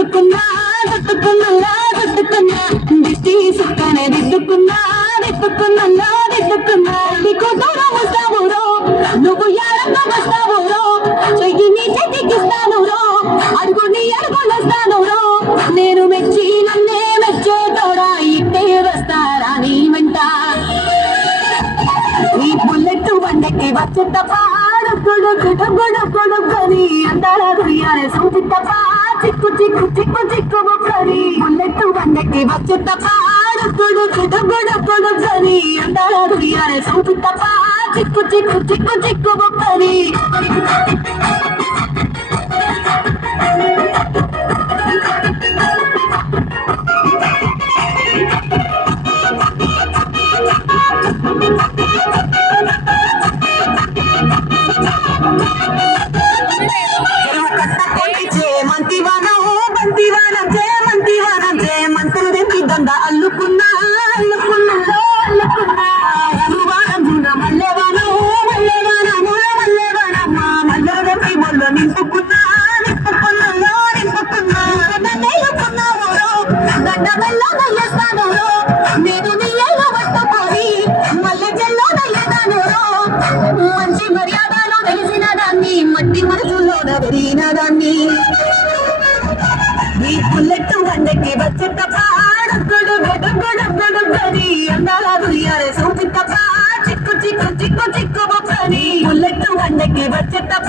చుట్టుకున్నా చుట్టుకున్నా చుట్టుకున్నా దిష్టి సుక్కనే దిద్దుకున్నా నీకు దూరం వస్తావు రో నువ్వు ఎడకు వస్తావు రో చెయ్యి నీ చేతికిస్తాను రో అడుగు నీ అడుగులు వస్తాను రో నేను మెచ్చి నన్నే మెచ్చే తోడా ఇట్టే వస్తారా నీ వెంట ఈ బుల్లెట్ బండకి వచ్చే తప్ప కొడుకొని అందాల దుయ్యాలే సూచి తప్ప చిక్కు బొక్కని బుల్లెట్ బండకి వచ్చే తప్ప కొడుకొని అందాల దుయ్యాలే సూచి తప్ప చిక్కు బొక్కని అల్లుకున్నా నింపుకున్నా గడ్డ వెళ్ళ నయ్యేస్తాను నేను నీ ఎల్ల పట్టుకొని మల్లె చెల్లో నయ్యేదాను మంచి మర్యాదలో తెలిసిన దాన్ని మట్టి మనసులో నవ్విన దాన్ని ఈ బుల్లెట్ వండకి వచ్చే తప్ప అందాల దుయ్యాలే సూచి తప్ప చిక్కు బొక్కని బుల్లెట్ వండకి వచ్చే తప్ప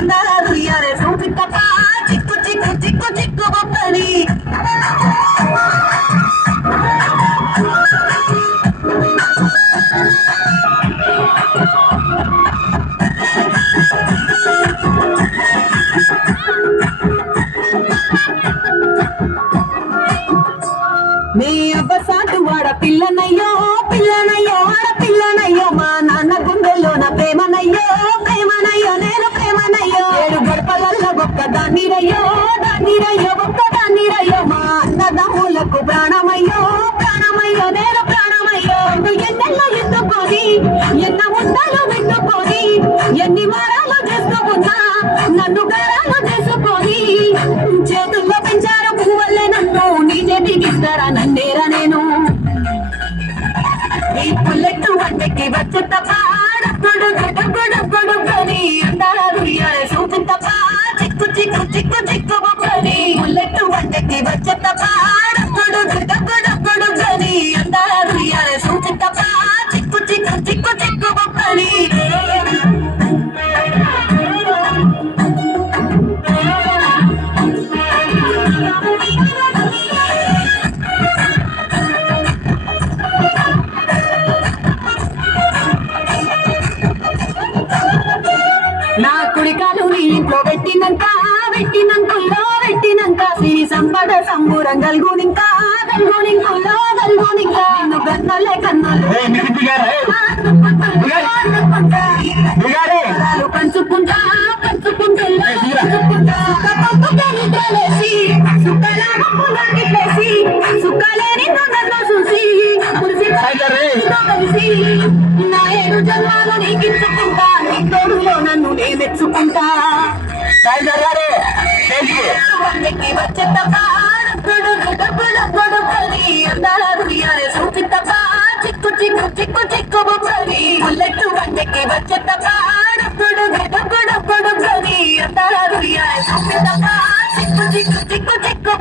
అందాల దుయ్యాలే సూచి తప్ప చిక్కు బొక్కని నీ అవ్వసాటు వాడ పిల్లనయ్యో ఆడపిల్లనయ్యో మా నాన్న గుండెల్లోన ప్రేమనయ్యో నేను ప్రేమనయ్యో ఏడు గడపలల్లో ఒక్క దాన్నిరయ్యో ఒక్క దాన్నిరయ్యో మా అన్నదమ్ములకు ప్రాణమయ్యో నేను ప్రాణమయ్యో ఎన్నెల్లో ఎత్తుకొని ఎన్న ముద్దలు పెట్టుకొని ఎన్ని మారాలు చేసుకున్నా నన్ను గారాలు చేసుకొని చేతుల్లో పెంచారు పువ్వులే నన్ను నీ చేతికిస్తారా నన్నేరా నేను ఈ బుల్లెట్ వంటకి వచ్చే తప్ప కొడుకొని అందాల దుయ్యాలే సూచి తప్ప చిక్కు బొక్కని బుల్లెట్ వంటకి వచ్చే తప్ప కొడుకొని అందాల దుయ్యాలే సూచి తప్ప చిక్కు బొక్కని నా కుడికాలు నీ ఇంట్లో పెట్టినంక సిరి సంపద సంబూరం గల్గునింకా నిన్ను గన్నలే కన్నలు పంచుకుంటా సుక్కలేని నన్ను చూసి కలిసి నా 7 జన్మాలు నీకిచ్చుకుంటా నీ తోడులో నన్ను నే మెచ్చుకుంటా వచ్చే తప్ప అందాల దుయ్యాలే సూచి తప్ప చిక్కు బొక్కని బుల్లెట్ వంటకి వచ్చే తప్ప అందాల దుయ్యాలే సూచి తప్ప చిక్కు